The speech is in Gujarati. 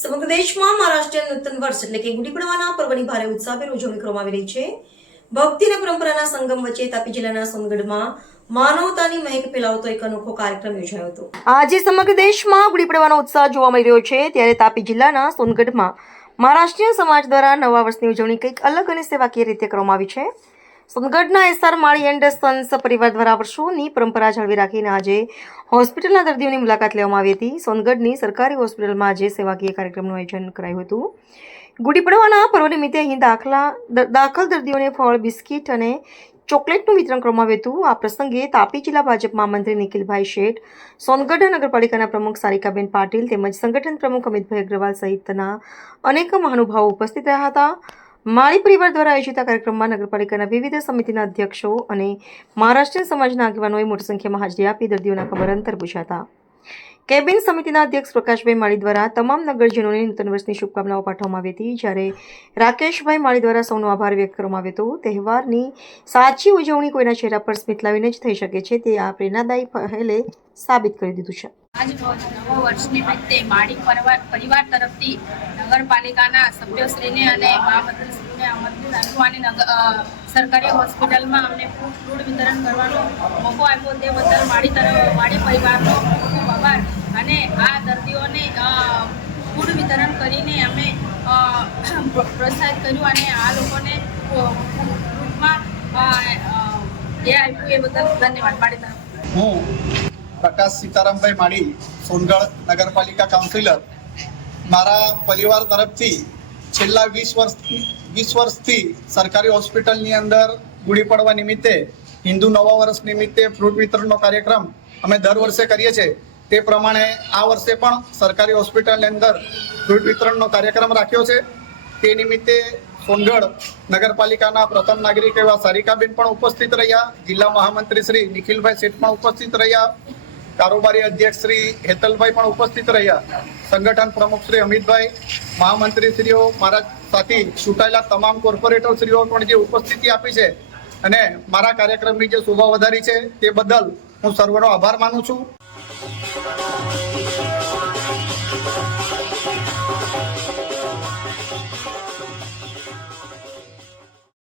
સમગ્ર દેશમાં મહારાષ્ટ્રીય નૂતન વર્ષ એટલે કે ગુડી પડવાના પર્વની ભારે ઉત્સાહભેર ઉજવણી કરવામાં આવી રહી છે. ભક્તિ અને પરંપરાના સંગમ વચ્ચે તાપી જિલ્લાના સોનગઢમાં માનવતાની મહેક ફેલાવતો એક અનોખો કાર્યક્રમ યોજાયો હતો. આજે સમગ્ર દેશમાં ગુડી પડવાનો ઉત્સાહ જોવા મળી રહ્યો છે, ત્યારે તાપી જિલ્લાના સોનગઢમાં મહારાષ્ટ્રીય સમાજ દ્વારા નવા વર્ષની ઉજવણી કંઈક અલગ અને સેવાકીય રીતે કરવામાં આવી છે. સોનગઢના એસઆર માળી એન્ડ સન્સ પરિવાર દ્વારા વર્ષોની પરંપરા જાળવી રાખીને આજે હોસ્પિટલના દર્દીઓની મુલાકાત લેવામાં આવી હતી. સોનગઢની સરકારી હોસ્પિટલમાં આજે સેવાકીય કાર્યક્રમનું આયોજન કરાયું હતું. ગુડી પડવાના પર્વ નિમિત્તે અહીં દાખલ દર્દીઓને ફળ, બિસ્કીટ અને ચોકલેટનું વિતરણ કરવામાં આવ્યું હતું. આ પ્રસંગે તાપી જિલ્લા ભાજપ મહામંત્રી નિખિલભાઈ શેઠ, સોનગઢ નગરપાલિકાના પ્રમુખ સારિકાબેન પાટીલ તેમજ સંગઠન પ્રમુખ અમિતભાઈ અગ્રવાલ સહિતના અનેક મહાનુભાવો ઉપસ્થિત રહ્યા હતા. માળી પરિવાર દ્વારા આયોજિત આ કાર્યક્રમમાં નગરપાલિકાના વિવિધ સમિતિના અધ્યક્ષો અને મહારાષ્ટ્રીય સમાજના આગેવાનોએ મોટી સંખ્યામાં હાજરી આપી દર્દીઓના ખબર અંતર પૂછ્યા હતા. કેબિન સમિતિના અધ્યક્ષ પ્રકાશભાઈ માળી દ્વારા તમામ નગરજનોને નૂતન વર્ષની શુભકામનાઓ પાઠવવામાં આવી હતી, જ્યારે રાકેશભાઈ માળી દ્વારા સૌનો આભાર વ્યક્ત કરવામાં આવ્યો હતો. તહેવારની સાચી ઉજવણી કોઈના ચહેરા પર સ્મિત લાવીને જ થઈ શકે છે, તે આ પ્રેરણાદાયી પહેલે સાબિત કરી દીધું છે. આજરોજ નવો વર્ષ નિમિત્તે માળી પરિવાર તરફથી નગરપાલિકાના સભ્યશ્રીને અને મહામંત્રીશ્રીને આમંત્રિત આપ્યું અને સરકારી હોસ્પિટલમાં અમને ફ્રૂટ વિતરણ કરવાનો મોકો આપ્યો તે બદલ માળી પરિવારનો ખૂબ આભાર. અને આ દર્દીઓને ફૂડ વિતરણ કરીને અમે પ્રોત્સાહિત કર્યું અને આ લોકોને ફ્રૂટમાં એ આપ્યું એ બદલ ધન્યવાદ. માળી તરફ હું પ્રકાશ સીતારામભાઈ માળી, સોનગઢ નગરપાલિકા કાઉન્સિલર, મારા પરિવાર તરફથી છેલ્લા 20 વર્ષથી સરકારી હોસ્પિટલની અંદર ગુડી પડવા નિમિત્તે હિન્દુ નવા વર્ષ નિમિત્તે ફ્રૂટ વિતરણનો કાર્યક્રમ અમે દર વર્ષે કરીએ છીએ. તે પ્રમાણે આ વર્ષે પણ સરકારી હોસ્પિટલની અંદર ફ્રૂટ વિતરણનો કાર્યક્રમ રાખ્યો છે. તે નિમિત્તે સોનગઢ નગરપાલિકાના પ્રથમ નાગરિક એવા સારિકાબેન પણ ઉપસ્થિત રહ્યા, જિલ્લા મહામંત્રી શ્રી નિખિલભાઈ શેઠ પણ ઉપસ્થિત રહ્યા, કારોબારી અધ્યક્ષ શ્રી હેતલભાઈ પણ ઉપસ્થિત રહ્યા, સંગઠન પ્રમુખ શ્રી અમિતભાઈ, મહામંત્રીશ્રીઓ, મારા સાથી ચૂંટાયેલા તમામ કોર્પોરેટરશ્રીઓ પણ જે ઉપસ્થિતિ આપી છે અને મારા કાર્યક્રમની જે શોભા વધારી છે તે બદલ હું સર્વનો આભાર માનું છું.